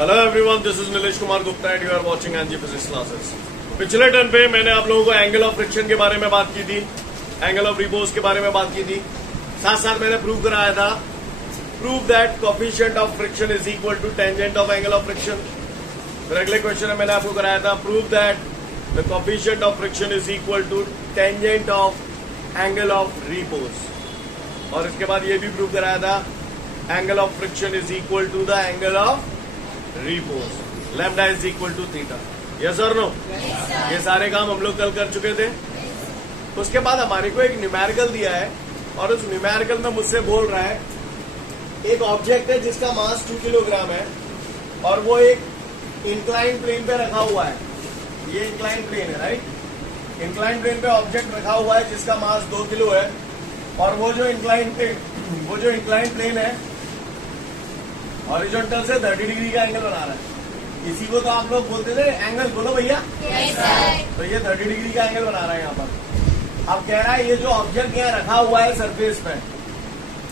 Hello everyone, this is Nilesh Kumar Gupta and you are watching NG physics classes. पिछले turn पे मैंने आप लोगों को एंगल ऑफ फ्रिक्शन के बारे में बात की थी, एंगल ऑफ रिपोज के बारे में बात की थी। साथ साथ मैंने प्रूव कराया था, prove that coefficient of friction is equal to tangent of angle of friction. फिर अगले क्वेश्चन में मैंने आपको कराया था, prove that the coefficient of friction is equal to tangent of angle of repose. और इसके बाद ये भी प्रूव कराया था, angle of friction is equal to the angle of repose, lambda is equal to theta. Yes और no? ये सारे काम हम लोग कल कर चुके थे। उसके बाद हमारे को एक न्यूमेरिकल दिया है और उस न्यूमेरिकल में मुझसे बोल रहा है, एक ऑब्जेक्ट है जिसका मास 2 किलोग्राम है और वो एक इंक्लाइन प्लेन पे रखा हुआ है। ये इंक्लाइन प्लेन है, राइट? इंक्लाइन प्लेन पे ऑब्जेक्ट रखा हुआ है जिसका मास 2 किलो है और वो जो इंक्लाइन प्लेन है हॉरिजॉन्टल से 30 डिग्री का एंगल बना रहा है। इसी को तो आप लोग बोलते थे एंगल, बोलो भैया। तो ये 30 डिग्री का एंगल बना रहा है यहाँ पर। अब कह रहा है ये जो ऑब्जेक्ट यहाँ रखा हुआ है सरफेस पे,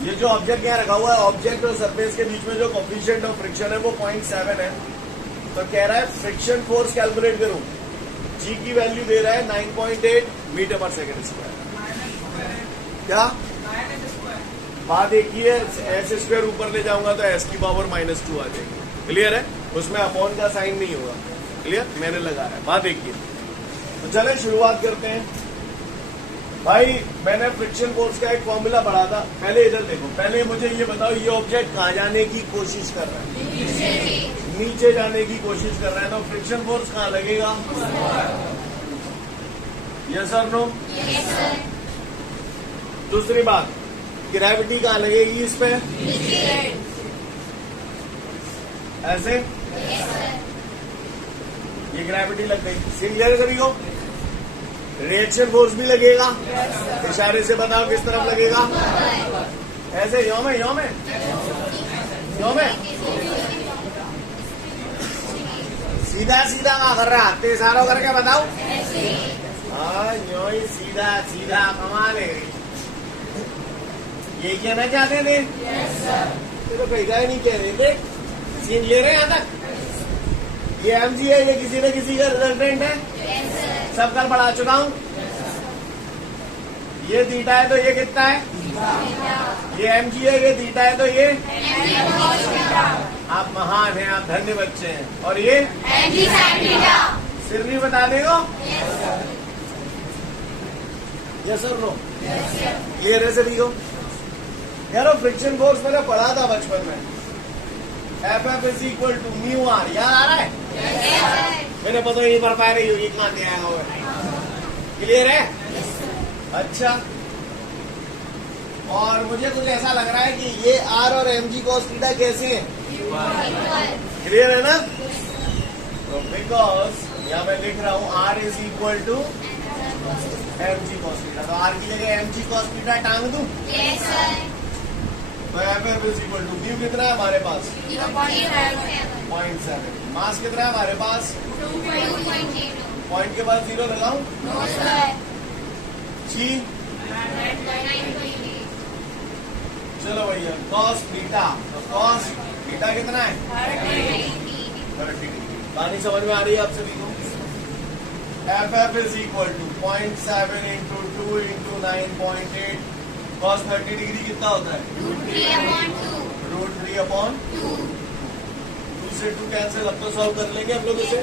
ये जो ऑब्जेक्ट यहाँ रखा हुआ है, ऑब्जेक्ट और सरफेस के बीच में जो कोएफिशिएंट ऑफ फ्रिक्शन है वो 0.7 है। तो कह रहा है फ्रिक्शन फोर्स कैलकुलेट करूं। जी की वैल्यू दे रहा है 9.8 मीटर पर सेकेंड स्क्वायर। क्या बात एक ही है, एस स्क्वायर ऊपर ले जाऊंगा तो एस की पावर -2 आ जाएगी। क्लियर है? उसमें अपॉन का साइन नहीं होगा। क्लियर? मैंने लगाया है, बात एक ही है। तो चले शुरुआत करते हैं। भाई मैंने फ्रिक्शन फोर्स का एक फॉर्मूला पढ़ा था। पहले इधर देखो, पहले मुझे ये बताओ, ये ऑब्जेक्ट कहाँ जाने की कोशिश कर रहा है? नीचे जाने की कोशिश कर रहा है। तो फ्रिक्शन फोर्स कहाँ लगेगा? यस और नो? दूसरी बात, ग्रेविटी कहाँ लगेगी इस पे? ऐसे ये ग्रेविटी लग गई। सीन क्लियर है सभी को? रिएक्शन फोर्स भी लगेगा। इशारे से बताओ किस तरफ लगेगा? ऐसे यो में सीधा सीधा कहाँ कर रहा है? इशारों करके बताओ। हाँ, यो ही सीधा सीधा। कमाल है। ये कहना चाहते थे? ये तो कहीं का ही नहीं कह रहे थे। सीन ले रहे हैं यहाँ तक? ये एमजी है, ये किसी न किसी का रिजल्टेंट है। सब कल पढ़ा चुका हूँ। ये थीटा है तो ये कितना है? ये एमजी है, ये थीटा है तो ये। आप महान हैं, आप धन्य बच्चे हैं। और ये सिर नहीं बता देगा? यस और नो? ये रेसिपी को यार, फ्रिक्शन फोर्स मैंने पढ़ा था बचपन में। F is equal to mu R. याद आ रहा है? मैंने पता नहीं पढ़ पा रही होगी, कहाँ से आया होगा। क्लियर है? अच्छा, और मुझे कुछ ऐसा लग रहा है कि ये आर और mg cos थीटा कैसे हैं? क्लियर है ना? तो बिकॉज यहाँ मैं लिख रहा हूँ r is equal to mg cos theta. तो r की जगह mg cos थीटा टांग दूं? तो F is equal to mu कितना है हमारे पास? 0.7। मास कितना है हमारे पास? 2.8। पॉइंट के बाद 0 लगाऊं? जी चलो भैया, cos थीटा। तो cos थीटा कितना है? 30 डिग्री। कहानी समझ में आ रही है आप सभी को? F is equal to 0.7 into 2 into 9.8। cos 30 degree कितना होता है? √3/2। 2 से 2 कैंसिल। अब तो सॉल्व कर लेंगे हम लोग इसे।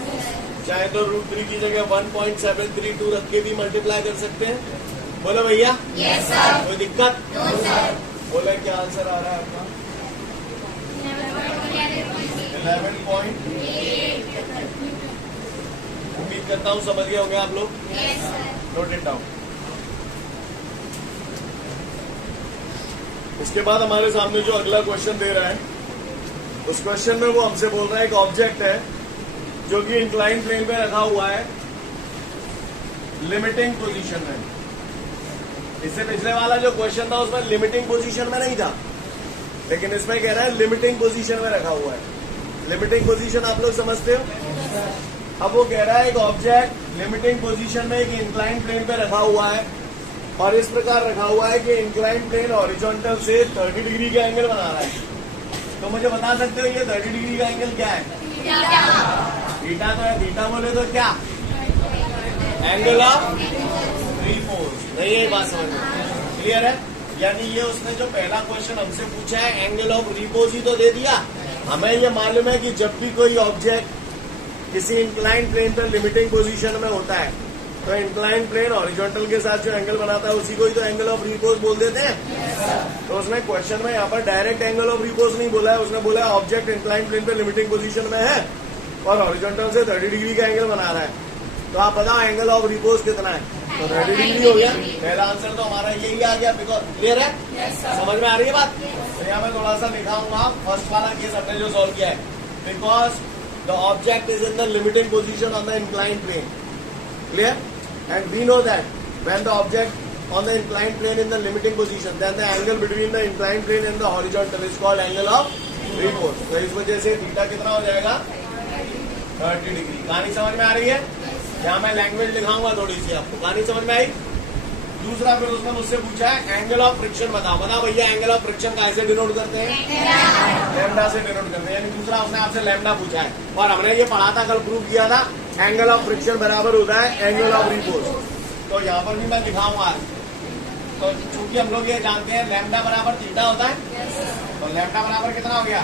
चाहे तो √3 की जगह 1.732 रख के भी मल्टीप्लाई कर सकते हैं। बोलो भैया। Yes sir. कोई दिक्कत? No sir. बोला क्या आंसर आ रहा है आपका? 11.8। उम्मीद करता हूँ समझ गए होंगे आप लोग। Note it down. इसके बाद हमारे सामने जो अगला क्वेश्चन दे रहा है, उस क्वेश्चन में वो हमसे बोल रहा है, एक ऑब्जेक्ट है जो कि इंक्लाइन प्लेन पे रखा हुआ है लिमिटिंग पोजीशन में। इससे पिछले वाला जो क्वेश्चन था उसमें लिमिटिंग पोजीशन में नहीं था, लेकिन इसमें कह रहा है लिमिटिंग पोजीशन में रखा हुआ है। लिमिटिंग पोजीशन आप लोग समझते हो? अब वो कह रहा है एक ऑब्जेक्ट लिमिटिंग पोजीशन में एक इंक्लाइन प्लेन पे रखा हुआ है और इस प्रकार रखा हुआ है कि इंक्लाइन प्लेन हॉरिजॉन्टल से 30 डिग्री का एंगल बना रहा है। तो मुझे बता सकते हो ये 30 डिग्री का एंगल क्या है? थीटा तो है, थीटा बोले तो क्या? Angle of repose. नहीं है बात समझ में? क्लियर है? यानी ये उसने जो पहला क्वेश्चन हमसे पूछा है एंगल ऑफ रिपोज ही तो दे दिया। हमें ये मालूम है कि जब भी कोई ऑब्जेक्ट किसी इंक्लाइन प्लेन पर लिमिटिंग पोजीशन में होता है तो इंक्लाइन प्लेन हॉरिजॉन्टल के साथ जो एंगल बनाता है उसी को ही तो एंगल ऑफ रिपोज बोल देते हैं। तो उसने क्वेश्चन में यहाँ पर डायरेक्ट एंगल ऑफ रिपोज नहीं बोला है, उसने बोला ऑब्जेक्ट इंक्लाइन प्लेन पे लिमिटिंग पोजीशन में है और हॉरिजॉन्टल से 30 डिग्री का एंगल बना रहा है। तो आप बताओ एंगल ऑफ रिपोज कितना है? तो 30 डिग्री हो गया। पहला आंसर तो हमारा यही आ गया। बिकॉज क्लियर है? समझ में आ रही है बात? तो यहाँ मैं थोड़ा सा दिखाऊंगा फर्स्ट वाला केस हमने जो सॉल्व किया है। Because the object is in the limiting position on the incline plane. Clear? And we know that when the object on the inclined plane in the limiting position, then the angle between the inclined plane and the horizontal is called angle of repose. तो इस वजह से theta कितना हो जाएगा? 30 degree. कहानी समझ में आ रही है? यहाँ मैं लैंग्वेज लिखाऊंगा थोड़ी सी आपको। कहानी समझ में आई? दूसरा फिर उसने मुझसे पूछा है एंगल ऑफ फ्रिक्शन बताओ। बताओ भैया एंगल ऑफ फ्रिक्शन कैसे डिनोट करते हैं? लैम्डा से डिनोट करते हैं। यानी दूसरा उसने आपसे लैम्डा पूछा है और हमने ये पढ़ा था, कल प्रूव किया था एंगल ऑफ फ्रिक्शन बराबर होता है एंगल ऑफ रिपोज। तो यहाँ पर भी मैं दिखाऊंगा। तो चूंकि हम लोग ये जानते हैं लैम्डा बराबर थीटा होता है, तो लैम्डा बराबर कितना हो गया?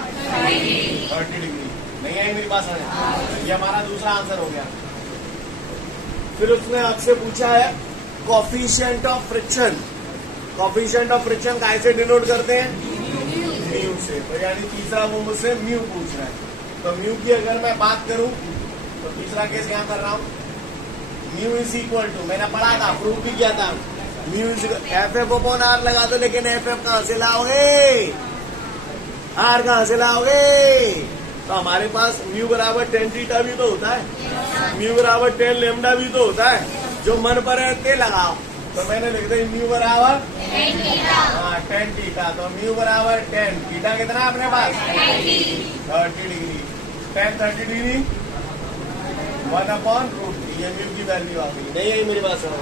30 डिग्री। नहीं आई मेरी बात समझ? ये हमारा दूसरा आंसर हो गया। फिर उसने आपसे पूछा है coefficient of friction. Coefficient of friction कैसे डिनोट करते हैं? म्यू से। तो यानी तीसरा वो मुझसे म्यू पूछ रहा है। तो म्यू की अगर मैं बात करूं तो तीसरा केस यहाँ कर रहा हूँ। म्यू इज इक्वल टू, मैंने पढ़ा था, प्रूव भी किया था, mu is F F upon R लगा दो। लेकिन एफ एफ कहाँ से लाओगे? आर कहाँ से लाओगे? तो हमारे पास म्यू बराबर 10 थीटा भी तो होता है, म्यू बराबर 10 लैम्डा भी तो होता है। जो मन पर है ते लगाओ। तो मैंने लिख दिया म्यू बराबर 10 थीटा। तो म्यू बराबर 10 थीटा कितना है अपने पास? 30 डिग्री। 10 30 डिग्री 1/√3। ये म्यू की वैल्यू आ गई। नहीं आई मेरी बात समझ?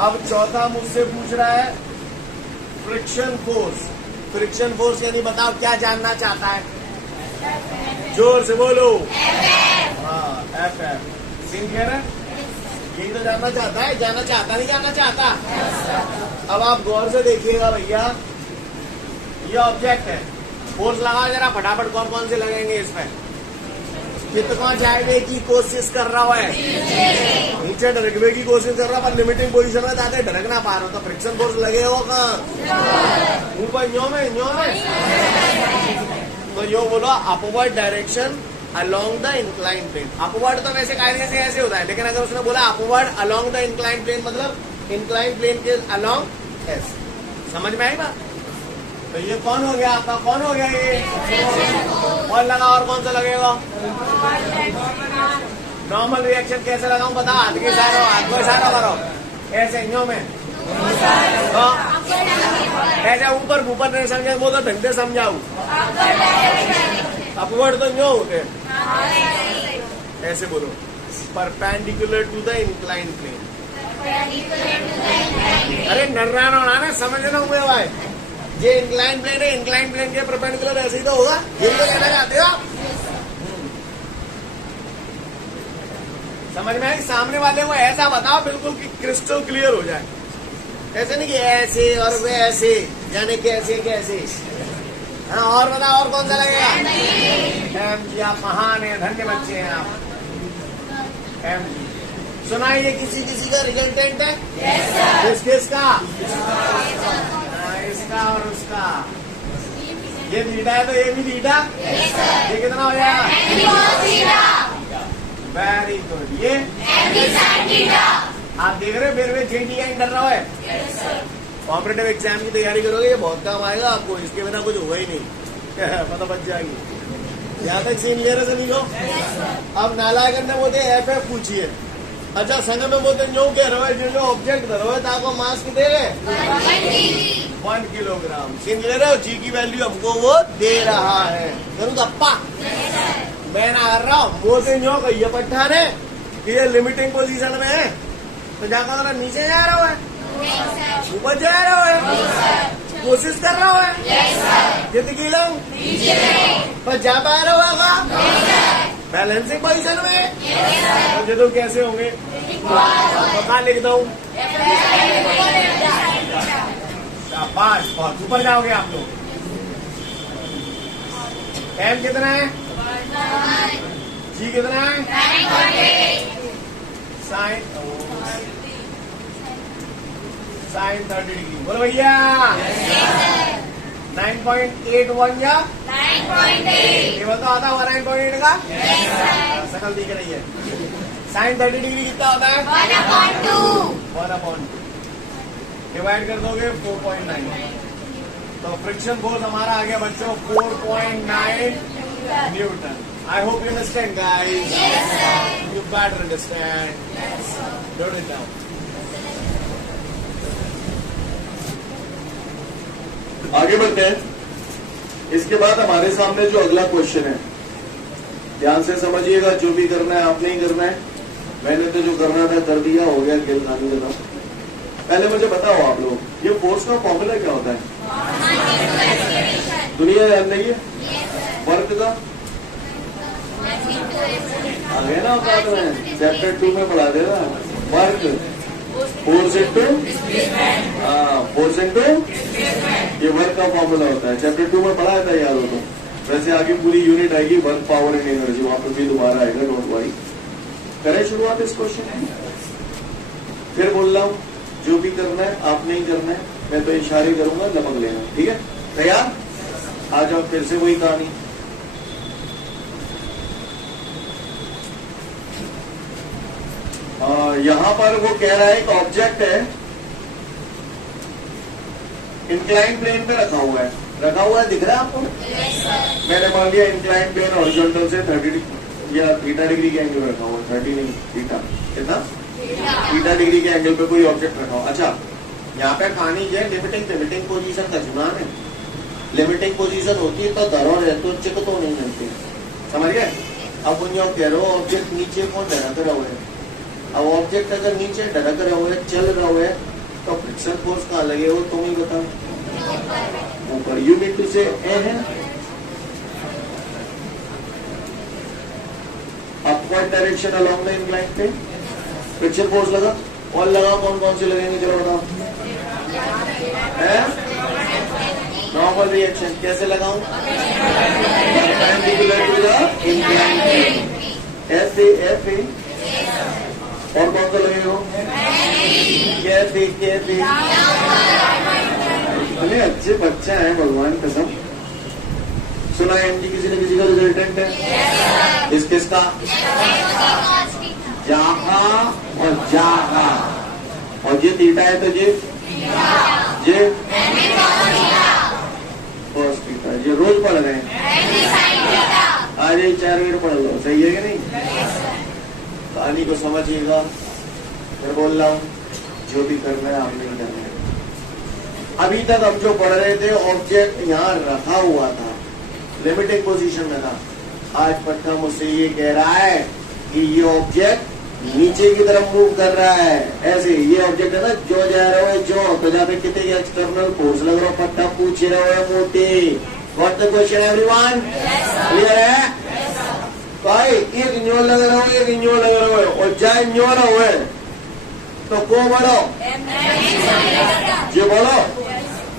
अब चौथा मुझसे पूछ रहा है फ्रिक्शन फोर्स। फ्रिक्शन फोर्स यानी बताओ क्या जानना चाहता है? जोर से बोलो। हाँ एफ एफ। सीन कह रहे? यही तो जानना चाहता है। जानना चाहता नहीं जानना चाहता? अब आप गौर से देखिएगा भैया, ये ऑब्जेक्ट है, फोर्स लगाओ जरा फटाफट। कौन कौन से लगेंगे इसमें? कितना जाने की कोशिश कर रहा है? नीचे ढरकने की कोशिश कर रहा है, पर लिमिटिंग पोजीशन में जाते ढरक ना पा रहा। तो फ्रिक्शन फोर्स लगेगा कहाँ? ऊपर यो में। तो यो बोलो upward direction along the incline plane. Upward तो वैसे कायदे से ऐसे होता है, लेकिन अगर उसने बोला upward along the incline plane मतलब इंक्लाइन प्लेन के अलोंग एस। समझ में आई बात? तो ये कौन हो गया आपका? कौन हो गया ये? और लगा। और कौन सा लगेगा? नॉर्मल रिएक्शन कैसे लगाऊं बताओ? हाथ के इशारा, हाथ को इशारा करो ऐसे इन में। ऐसे ऊपर ऊपर नहीं समझे वो तो ढंग से समझाऊ। अपवर्ड तो न्यो होते ऐसे बोलो। Perpendicular to the incline plane. अरे नर्राना ना समझना हुए भाई, ये इंक्लाइन प्लेन है, इंक्लाइन प्लेन के परपेंडिकुलर ऐसे ही तो होगा। ये तो कहना चाहते हो आप? समझ में आई? सामने वाले को ऐसा बताओ बिल्कुल कि क्रिस्टल क्लियर हो जाए। ऐसे नहीं कि ऐसे और वे ऐसे, यानी कैसे कैसे। हाँ और बताओ और कौन सा लगेगा? M G. आप महान है, धन्य बच्चे हैं आप। M G. सुनाइए किसी किसी का रिजल्टेंट है? किस किसका? इसका और उसका। ये थीटा है तो ये भी थीटा। ये कितना हो जाएगा? Very good. ये आप देख रहे हो फिर भी JDI डर रहा है। कॉम्पिटेटिव एग्जाम की तैयारी करोगे ये बहुत काम आएगा आपको, इसके बिना कुछ होगा ही नहीं। पता बच जाएगी। यहाँ तक सीन ले रहे सभी को। अब नालायक ने बोलते एफ एफ पूछिए। अच्छा संग में बोलते जो कह रहे हो जो ऑब्जेक्ट धरो है ताको मास कितने 1 किलोग्राम। सीन ले रहे हो? जी की वैल्यू हमको वो दे रहा है। करूँ गप्पा मैं ना कर रहा हूँ। बोलते जो कही पट्टा कि ये लिमिटिंग पोजीशन में है तो जाकर नीचे जा रहा है, ऊपर जा रहा है, कोशिश कर रहा है जिंदगी लोग पर जा पा रहा होगा। बैलेंसिंग पोजीशन में मुझे तो कैसे होंगे तो कहाँ लिखता हूँ शाबाश बहुत ऊपर जाओगे आप लोग। एम कितना है जी कितना है साइन 30 डिग्री बोलो भैया 9.81 या 9.8 टेबल तो आता होगा 9.8 का सकल दिख रही है। साइन 30 डिग्री कितना होता है 1/2 डिवाइड कर दोगे 4.9 तो फ्रिक्शन फोर्स हमारा आ गया बच्चों 4.9 Newton. I hope you understand guys. Yes sir. You better understand. Yes sir. Note it down. आगे बढ़ते हैं। इसके बाद हमारे सामने जो अगला क्वेश्चन है ध्यान से समझिएगा। जो भी करना है आपने ही करना है। मैंने तो जो करना था कर दिया, हो गया खेल खाने का। पहले मुझे बताओ आप लोग ये फोर्स का फॉर्मूला क्या होता है? दुनिया जान रही है? वर्क का आ गया ना औकात में चैप्टर 2 में पढ़ा देगा। वर्क फोर्स इंटू ये वर्क का फॉर्मूला होता है। चैप्टर 2 में पढ़ाया था याद हो तो। वैसे आगे पूरी यूनिट आएगी वर्क पावर एंड एनर्जी, वहां पर भी दोबारा आएगा, डोंट वरी। करें शुरुआत इस क्वेश्चन में। फिर बोल रहा हूँ जो भी करना है आपने ही करना है। मैं तो इशारे करूंगा, लपक लेना, ठीक है? तैयार? आ जाओ फिर से वही कहानी। यहां पर वो कह रहा है एक ऑब्जेक्ट है इंक्लाइन प्लेन पे रखा हुआ है, दिख रहा है आपको? मैंने मान लिया इंक्लाइन प्लेन हॉरिजॉन्टल से 30 या थीटा डिग्री के एंगल रखा हुआ है। 30 नहीं, थीटा कितना? थीटा डिग्री के एंगल पे कोई ऑब्जेक्ट रखा हुआ। अच्छा, यहाँ पे कहानी जो है लिमिटिंग पोजीशन का चुनाव है। लिमिटिंग पोजीशन होती है तो धरो रहे तो चिक तो नहीं मिलती, समझ गए? अब उन कह रहे हो ऑब्जेक्ट नीचे कौन ढरक रहा हुआ है। अब ऑब्जेक्ट अगर नीचे ढरक रहा हुआ है, चल रहा हुआ है, तो फ्रिक्शन फोर्स कहाँ लगे वो तुम ही बताओ। ऊपर। यू नीड टू से ए है upward direction along the incline plane. Friction force लगा और लगा, कौन कौन से लगेंगे चलो बताओ। नॉर्मल रिएक्शन कैसे लगाऊं? एफ ए और कौन सा लगेगा? कैफे इतने अच्छे बच्चे हैं भगवान कसम। सुना एमजी किसी न किसी का रिजल्टेंट है? किस किसका? जाहा और जाहा। और ये थीटा है तो ये कॉस थीटा। ये रोज पढ़ रहे हैं, आज ही 4 मिनट पढ़ लो, सही है कि नहीं? कहानी को समझिएगा। मैं बोल रहा हूँ जो भी करना है आपने करना है। अभी तक हम जो पढ़ रहे थे ऑब्जेक्ट यहाँ रखा हुआ था, लिमिटिंग पोजीशन में था। आज पट्टा मुझसे ये कह रहा है कि ये ऑब्जेक्ट नीचे की तरफ मूव कर रहा है। ऐसे ये ऑब्जेक्ट है ना, जो जा रहा है जो तो जहाँ पे कितने एक्सटर्नल फोर्स लग रहा है, पट्टा पूछ रहे हो मोटे। What the question everyone? Clear है? भाई एक इंजोर लग रहा हो, एक इंजोर लग रहा हो और जा इंजोर हुए तो को बड़ो जो बड़ो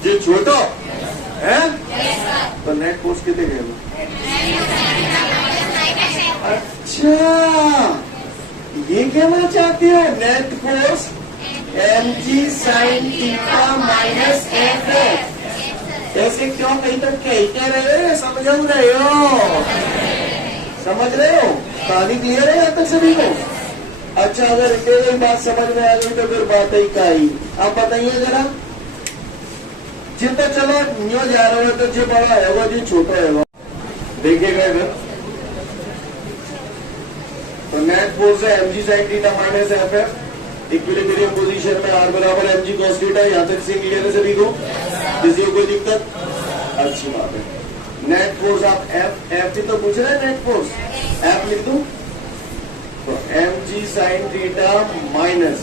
जो छोटो है तो नेट फोर्स कितने गए? अच्छा, ये कहना चाहते हो net force mg sin theta minus F F. ऐसे क्यों कहीं तक कहते रहे? समझ रहे हो? समझ रहे हो? कहानी क्लियर है यहाँ तक सभी को? अच्छा, अगर एक बात समझ में आ गई तो फिर बात ही का ही। आप बताइए जरा, जितना चलो न्यू जा रहे हो तो जो बड़ा है वो जो छोटा है वो देखिएगा इधर। तो नेट फोर्स है mg sin theta minus F F. Equilibrium position में r बराबर mg cos थीटा। यहाँ तक से क्लियर है सभी को? किसी को कोई दिक्कत? अच्छी बात है। नेट फोर्स आप एफ भी तो पूछ रहे हैं, नेट फोर्स एफ लिख दूं तो mg sin थीटा माइनस,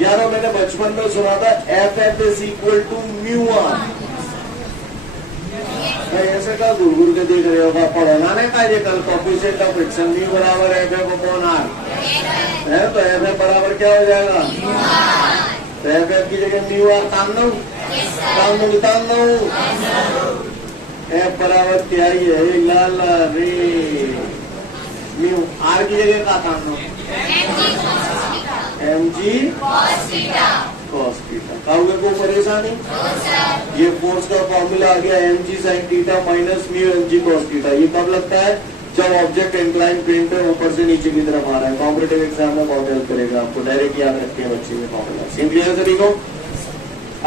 यारो मैंने बचपन में सुना था F F is equal to mu R, भाई ऐसे का घूर घूर के देख रहे होगा, पढ़ना नहीं पाए कल कोफिशिएंट ऑफ फ्रिक्शन म्यू बराबर एफ एफ अपॉन आर है, तो एफ एफ बराबर क्या हो जाएगा, तो एफ एफ की जगह म्यू आर तान दो एफ बराबर क्या ही है लाल रे म्यू आर की जगह का तान दो एम जी कॉस थीटा काउगे को परेशानी, ये फोर्स का फॉर्मूला आ गया M G sine theta minus mu M G cos theta. ये कब लगता है, जब ऑब्जेक्ट इंक्लाइन प्लेन पे ऊपर से नीचे की तरफ आ रहा है। कॉम्पिटिटिव एग्जाम में बहुत हेल्प करेगा आपको, डायरेक्ट याद रखते हैं बच्चे में फॉर्मूला। सिंपली है सभी को।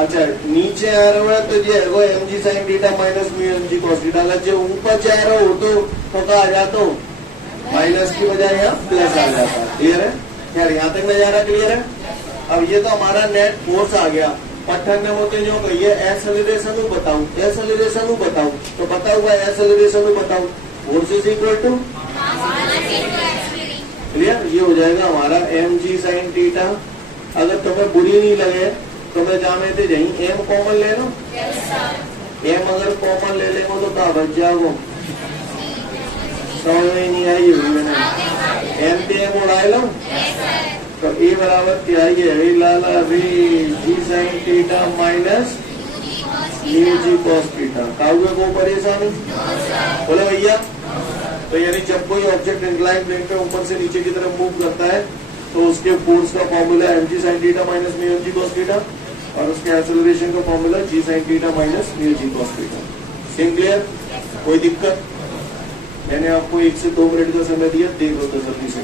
अच्छा नीचे आ रहा है तो ये है M G sine theta minus mu M G cos theta. अगर जो ऊपर जा रहा हो तो क्या आ जाता हो, माइनस की बजाय यहाँ प्लस आ जाता है। क्लियर है यार, यहाँ तक नजारा क्लियर है। अब ये तो हमारा नेट फोर्स आ गया। पट्ठन ने मोते जो कहिए एक्सेलरेशन बताऊ, एक्सेलरेशन बताऊ, तो पता हुआ एक्सेलरेशन बताऊ, force is equal to clear. ये हो जाएगा हमारा एम जी साइन थीटा। अगर तुम्हें बुरी नहीं लगे तो मैं जाने थे यही एम कॉमन ले लो। एम अगर कॉमन ले लेंगे तो क्या बच जाओ, समझ में नहीं आई होगी मैंने। एम पे एम उड़ाए लो तो ए बराबर क्या है लाला रे जी sine theta minus mu G cos theta. काउगे को परेशानी बोले भैया। तो यानी जब कोई ऑब्जेक्ट इंक्लाइन प्लेन पे ऊपर से नीचे की तरफ मूव करता है तो उसके फोर्स का formula M G sine theta minus mu M G cos theta, और उसके एक्सेलरेशन का formula G sine theta minus mu G cos theta. Same clear, कोई दिक्कत। मैंने आपको 1 से 2 मिनट का समय दिया, देख लो तो जल्दी से।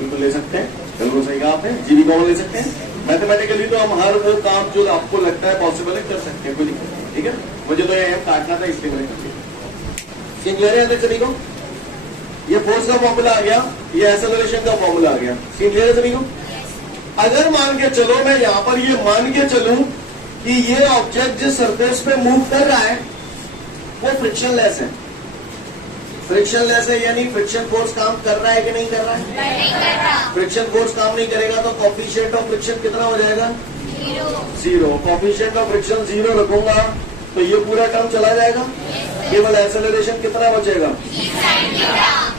इनको ले सकते हैं, बिल्कुल सही कहा आपने, जीवी कॉमन ले सकते हैं। मैथमेटिकली तो हम हर वो काम जो आपको लगता है पॉसिबल है कर सकते हैं, कोई दिक्कत नहीं। ठीक है, मुझे तो ये काटना था इसलिए मैंने कर दिया। क्लियर है सभी को। ये फोर्स का फॉर्मूला आ गया, ये एक्सेलरेशन का फॉर्मूला आ गया। क्लियर है सभी को। अगर मान के चलो, मैं यहाँ पर ये मान के चलूं कि ये ऑब्जेक्ट जिस सरफेस पे मूव कर रहा है वो फ्रिक्शन लेस है। फ्रिक्शन लेस है यानी फ्रिक्शन फोर्स काम कर रहा है कि नहीं कर रहा है, नहीं कर रहा। फ्रिक्शन फोर्स काम नहीं करेगा तो कोफिशिएंट ऑफ फ्रिक्शन कितना हो जाएगा, जीरो। कोफिशिएंट ऑफ फ्रिक्शन 0 रखूंगा तो ये पूरा टर्म चला जाएगा, केवल एक्सेलरेशन कितना बचेगा,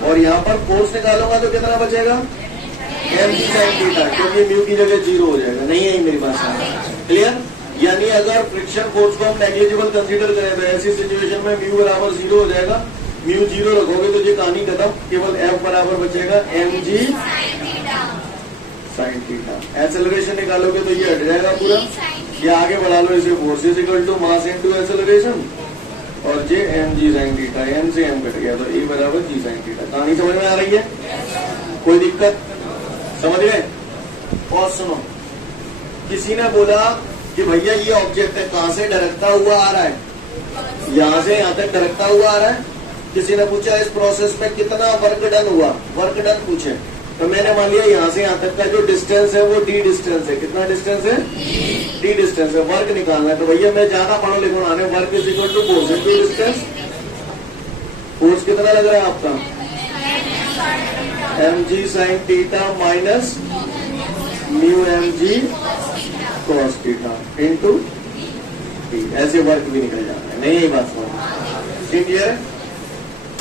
और यहाँ पर फोर्स निकालूंगा तो कितना बचेगा, एम जी साइन थीटा, क्योंकि म्यू की जगह 0 हो जाएगा। नहीं है मेरी बात, क्लियर। यानी अगर फ्रिक्शन फोर्स को हम नेग्लिजिबल कंसीडर करें तो ऐसी सिचुएशन में म्यू बराबर 0 हो जाएगा। म्यू 0 रखोगे तो ये कहानी खत्म, केवल एफ बराबर बचेगा M G sine theta. Acceleration निकालोगे तो ये हट जाएगा पूरा, ये आगे बढ़ा लो इसे, force is equal to mass into acceleration, और J M G sine theta, M से एम कट गया तो ए बराबर जी साइन थीटा। कहानी समझ में आ रही है, कोई दिक्कत, समझ गए। और सुनो, किसी ने बोला कि भैया ये ऑब्जेक्ट है कहां से ढरकता हुआ आ रहा है, यहाँ से यहाँ तक ढरकता हुआ आ रहा है। किसी ने पूछा इस प्रोसेस में कितना वर्क डन हुआ, वर्क डन पूछे तो मैंने मान लिया यहाँ से यहाँ तक का जो डिस्टेंस है वो डी डिस्टेंस है। कितना डिस्टेंस है, डी डिस्टेंस है। वर्क निकालना है तो भैया मैं ज्यादा पढ़ो लिखो आने, work is equal to force into distance. Force कितना लग रहा है आपका, M G sine theta minus mu M G cos theta into D. ऐसे वर्क भी निकल जाता है, नहीं यही बात समझ। क्लियर है।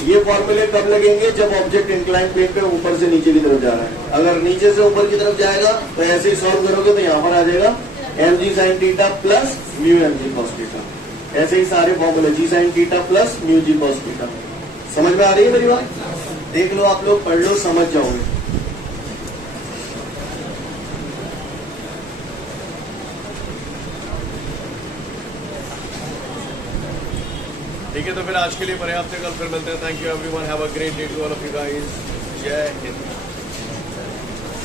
ये फॉर्मूले कब लगेंगे, जब ऑब्जेक्ट इंक्लाइन प्लेन पे ऊपर से नीचे की तरफ जा रहा है। अगर नीचे से ऊपर की तरफ जाएगा तो ऐसे ही सॉल्व करोगे तो यहाँ पर आ जाएगा M G sine theta plus mu M G cos theta. ऐसे ही सारे फॉर्मूले G sine theta plus mu G cos theta. समझ में आ रही है मेरी बात, देख लो आप लोग, पढ़ लो, समझ जाओगे। ठीक है, तो फिर आज के लिए पर्याप्त है, कल फिर मिलते हैं। Thank you everyone, have a great day to all of you guys. जय हिंद।